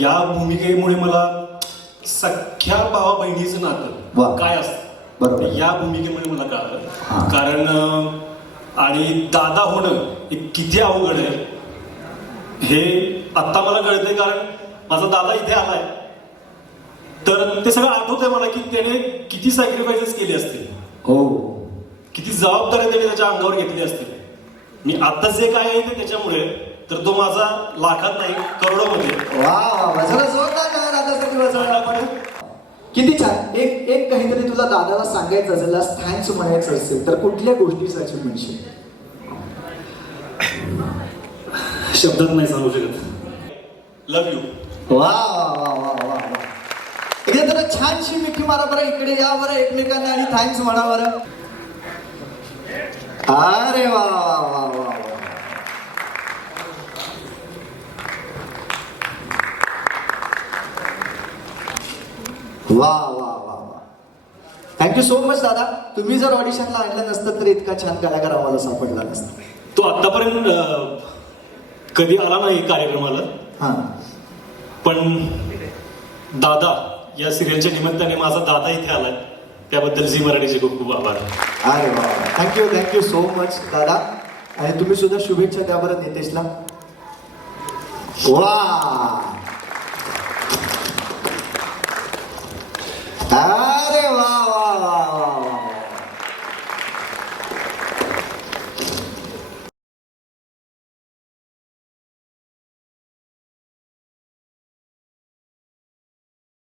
या भूमिकेमुळे मला सख्या भावा बहिणीचं. नातं काय असतं? बरोबर. या भूमिकेमुळे मला. कळालं. कारण आणि दादा होणं हे किती अवघड आहे. हे आत्ता मला कळतंय कारण माझा दादा इथे आलाय. तर ते सगळं आठवतंय मला की त्याने किती सॅक्रिफायसेस केले असतील. हो. किती जबाबदाऱ्या त्याने त्याच्या अंगावर घेतली असतील. मी आता जे काय आहे ते त्याच्यामुळे तर तो माझा लाखात नाही करोडोमध्ये वा वा जोरदार आपण. किती छान. एक एक काहीतरी तुला दादाला सांगायचं असेल थँक्स म्हणायचं असेल तर कुठल्या गोष्टीसाठी म्हणशील? शब्दात नाही सांगू शकत. लव्ह यू वा वा वा वा वा वा इकडे जरा छानशी मिठी मारा बरं इकडे या बरं एकमेकांना आणि थँक्स म्हणा बरं. अरे वा वा वा. वा वा वा वा. थँक्यू सो मच दादा. तुम्ही जर ऑडिशनला आणलं नसतं तर इतका छान कलाकार आम्हाला सापडला नसता. तो आतापर्यंत कधी आला नाही कार्यक्रमाला. हा. पण दादा या सिरियलच्या निमित्ताने माझा दादा इथे आलाय. त्याबद्दल झी मराठीचे खूप खूप आभार. अरे वा थँक्यू थँक्यू सो मच दादा. आणि तुम्ही सुद्धा शुभेच्छा द्या बरं नितेशला. वा.